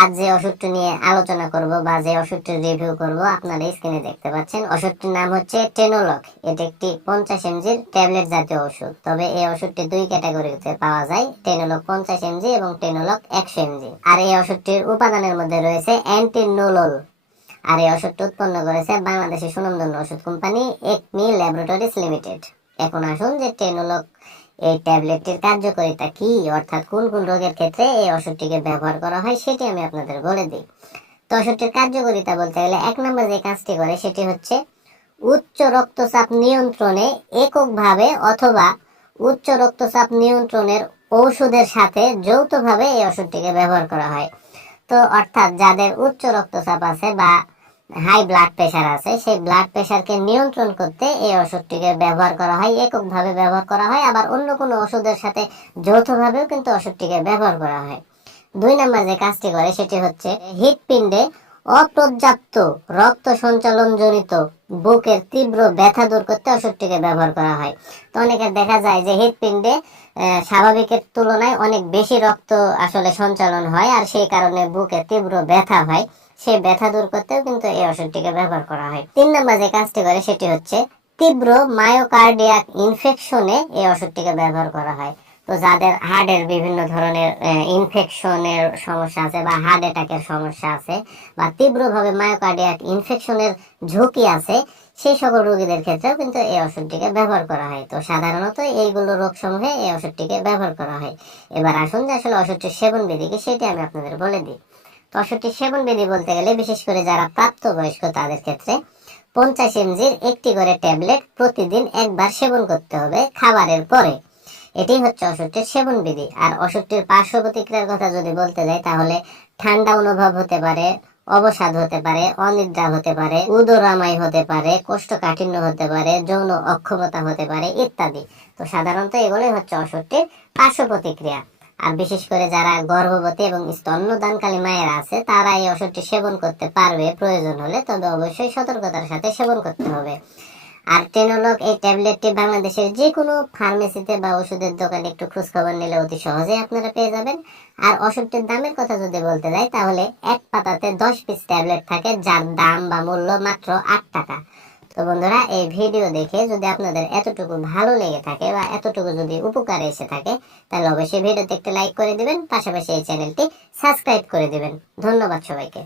আজ যে ওষুধটি নিয়ে আলোচনা করব বা যে ওষুধটির রিভিউ করব আপনারা স্ক্রিনে দেখতে পাচ্ছেন। ওষুধটির নাম হচ্ছে টেনোলক। এটি একটি 50 mg ট্যাবলেট জাতীয় ওষুধ। তবে এই ওষুধটি দুই ক্যাটাগরিতে পাওয়া যায়, টেনোলক 50 mg এবং টেনোলক 100 mg। আর এই ওষুধটির উপাদানের মধ্যে রয়েছে অ্যান্টিনোলোল। আর এই ওষুধটি উৎপন্ন করেছে বাংলাদেশের সুনামধন্য ওষুধ কোম্পানি একমি ল্যাবরেটরিজ লিমিটেড। এখন আসুন যে টেনোলক এই ট্যাবলেটটির কার্যকারিতা কি, অর্থাৎ কোন কোন রোগের ক্ষেত্রে এই ওষুধটিকে ব্যবহার করা হয় সেটি আমি আপনাদের বলে দিই। তো ওষুধটির কার্যকারিতা বলতে গেলে 1 নম্বর যে কাজটি করে সেটি হচ্ছে উচ্চ রক্তচাপ নিয়ন্ত্রণে এককভাবে অথবা উচ্চ রক্তচাপ নিয়ন্ত্রণের ঔষধের সাথে যৌথভাবে এই ওষুধটিকে ব্যবহার করা হয়। তো অর্থাৎ যাদের উচ্চ রক্তচাপ আছে বা হাই ব্লাড প্রেশার আছে, সেই ব্লাড প্রেশারকে নিয়ন্ত্রণ করতে এই ওষুধটিকে ব্যবহার করা হয়, এককভাবে ব্যবহার করা হয়, আবার অন্য কোনো ওষুধের সাথে যৌথভাবেও কিন্তু ওষুধটিকে ব্যবহার করা হয়। 2 নম্বর যে কাজটি করে সেটি হচ্ছে হৃৎপিণ্ডে অপর্যাপ্ত রক্ত সঞ্চালন জনিত বুকের তীব্র ব্যথা দূর করতে ওষুধটিকে ব্যবহার করা হয়। তো অনেকের দেখা যায় যে হৃৎপিণ্ডে স্বাভাবিকের তুলনায় অনেক বেশি রক্ত আসলে সঞ্চালন হয়, আর সেই কারণে বুকে তীব্র ব্যথা হয়। সেই ব্যথা দূর করতেও কিন্তু এই ওষুধটিকে ব্যবহার করা হয়। 3 নম্বর যে কাজটি করে সেটি হচ্ছে তীব্র মায়োকার্ডিয়াক ইনফেকশনে এই ওষুধটিকে ব্যবহার করা হয়। তো যাদের হার্টের বিভিন্ন ধরনের ইনফেকশনের সমস্যা আছে বা হার্ট অ্যাটাকের সমস্যা আছে বা তীব্রভাবে মায়োকার্ডিয়াক ইনফেকশনের ঝুঁকি আছে, সেই সকল রোগীদের ক্ষেত্রেও কিন্তু এই ওষুধটিকে ব্যবহার করা হয়। তো সাধারণত এইগুলো রোগ সমূহে এই ওষুধটিকে ব্যবহার করা হয়। এবার আসুন যে আসলে ওষুধটির সেবন বিধি কি সেটি আমি আপনাদের বলে দিই। তো ওষুধটির সেবন বিধি বলতে গেলে বিশেষ করে যারা প্রাপ্তবয়স্ক তাদের ক্ষেত্রে 50 mg একটি করে ট্যাবলেট প্রতিদিন একবার সেবন করতে হবে খাবারের পরে। এটি হচ্ছে ওষুধটির সেবন বিধি। আর ওষুধটির পার্শ্ব প্রতিক্রিয়ার কথা যদি বলতে যাই তাহলে ঠান্ডা অনুভব হতে পারে, অবসাদ হতে পারে, অনিদ্রা হতে পারে, উদরামাই হতে পারে, কোষ্ঠকাঠিন্য হতে পারে, যৌন অক্ষমতা হতে পারে ইত্যাদি। তো সাধারণত এগুলোই হচ্ছে ওষুধটির পার্শ্ব প্রতিক্রিয়া। আর বিশেষ করে যারা গর্ভবতী এবং স্তন্যদানকারী মায়েরা আছে তারা এই ওষুধটি সেবন করতে পারবে প্রয়োজন হলে, তবে অবশ্যই সতর্কতার সাথে সেবন করতে হবে। আর টেনোলক এই ট্যাবলেটটি বাংলাদেশের যে কোনো ফার্মেসিতে বা ওষুধের দোকানে একটু খোঁজ খবর নিলে অতি সহজেই আপনারা পেয়ে যাবেন। আর ওষুধটির দামের কথা যদি বলতে যাই তাহলে এক পাতাতে 10 পিস ট্যাবলেট থাকে, যার দাম বা মূল্য মাত্র 8 টাকা। তো বন্ধুরা, এই ভিডিও দেখে যদি আপনাদের এতটুকু ভালো লেগে থাকে বা এতটুকু যদি উপকারে এসে থাকে তাহলে অবশ্যই ভিডিওতে একটা লাইক করে দিবেন, পাশাপাশি এই চ্যানেলটি সাবস্ক্রাইব করে দিবেন। ধন্যবাদ সবাইকে।